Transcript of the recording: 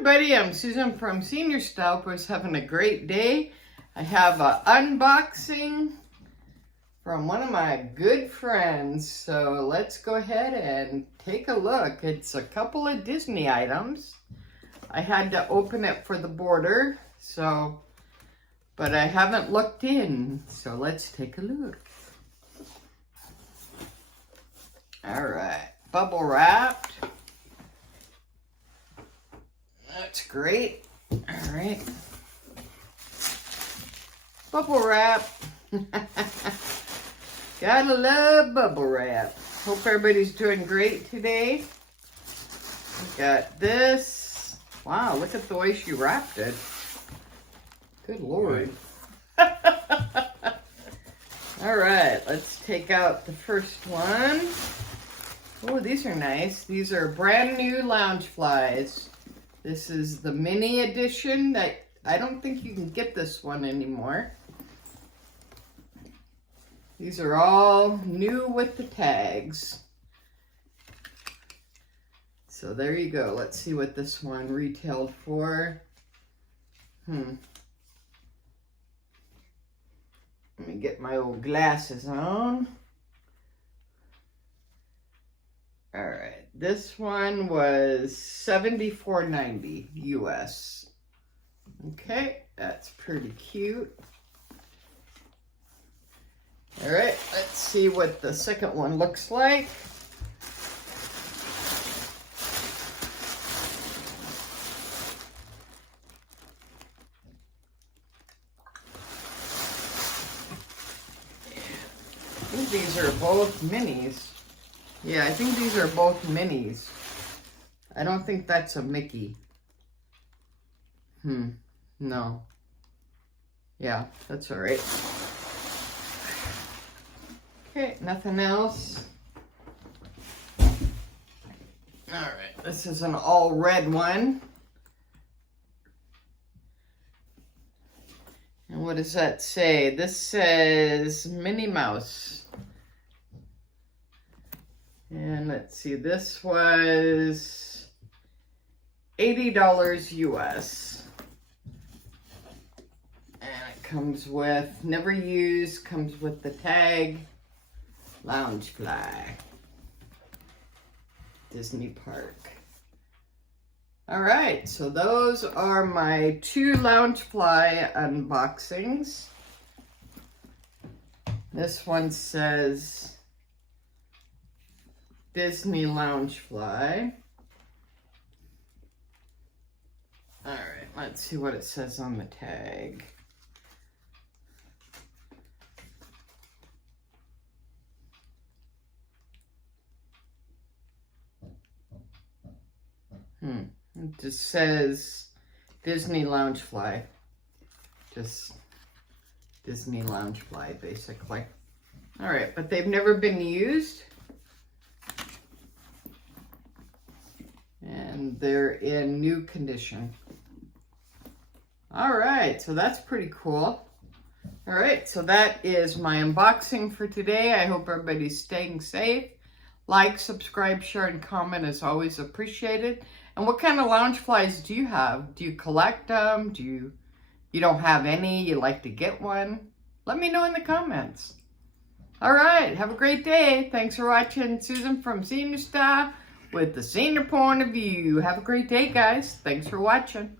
everybody, I'm Susan from Senior Style. Was having a great day. I have an unboxing from one of my good friends. So let's go ahead and take a look. It's a couple of Disney items. I had to open it for the border, but I haven't looked in. So let's take a look. All right, bubble wrapped. That's great. All right. Bubble wrap. Gotta love bubble wrap. Hope everybody's doing great today. We got this. Wow, look at the way she wrapped it. Good Lord. All right, let's take out the first one. Oh, these are nice. These are brand new Loungeflies. This is the Minnie edition. That I don't think you can get this one anymore. These are all new with the tags. So there you go. Let's see what this one retailed for. Let me get my old glasses on. All right, this one was $74.90 US. Okay, that's pretty cute. All right, let's see what the second one looks like. I think these are both minis. Yeah, I think these are both minis. I don't think that's a Mickey. No. Yeah, that's all right. Okay, nothing else. All right, this is an all red one. And what does that say? This says Minnie Mouse. And let's see, this was $80 US. And it comes with, never used, comes with the tag, Loungefly, Disney Park. All right, so those are my two Loungefly unboxings. This one says Disney Loungefly. All right, let's see what it says on the tag. It just says Disney Loungefly. Just Disney Loungefly, basically. All right, but they've never been used. And they're in new condition. All right, so that's pretty cool. All right, so that is my unboxing for today. I hope everybody's staying safe. Like, subscribe, share, and comment is always appreciated. And what kind of Loungeflies do you have? Do you collect them? Do you don't have any? You like to get one? Let me know in the comments. All right, have a great day. Thanks for watching. Susan from Senior Style with the senior point of view. Have a great day, guys. Thanks for watching.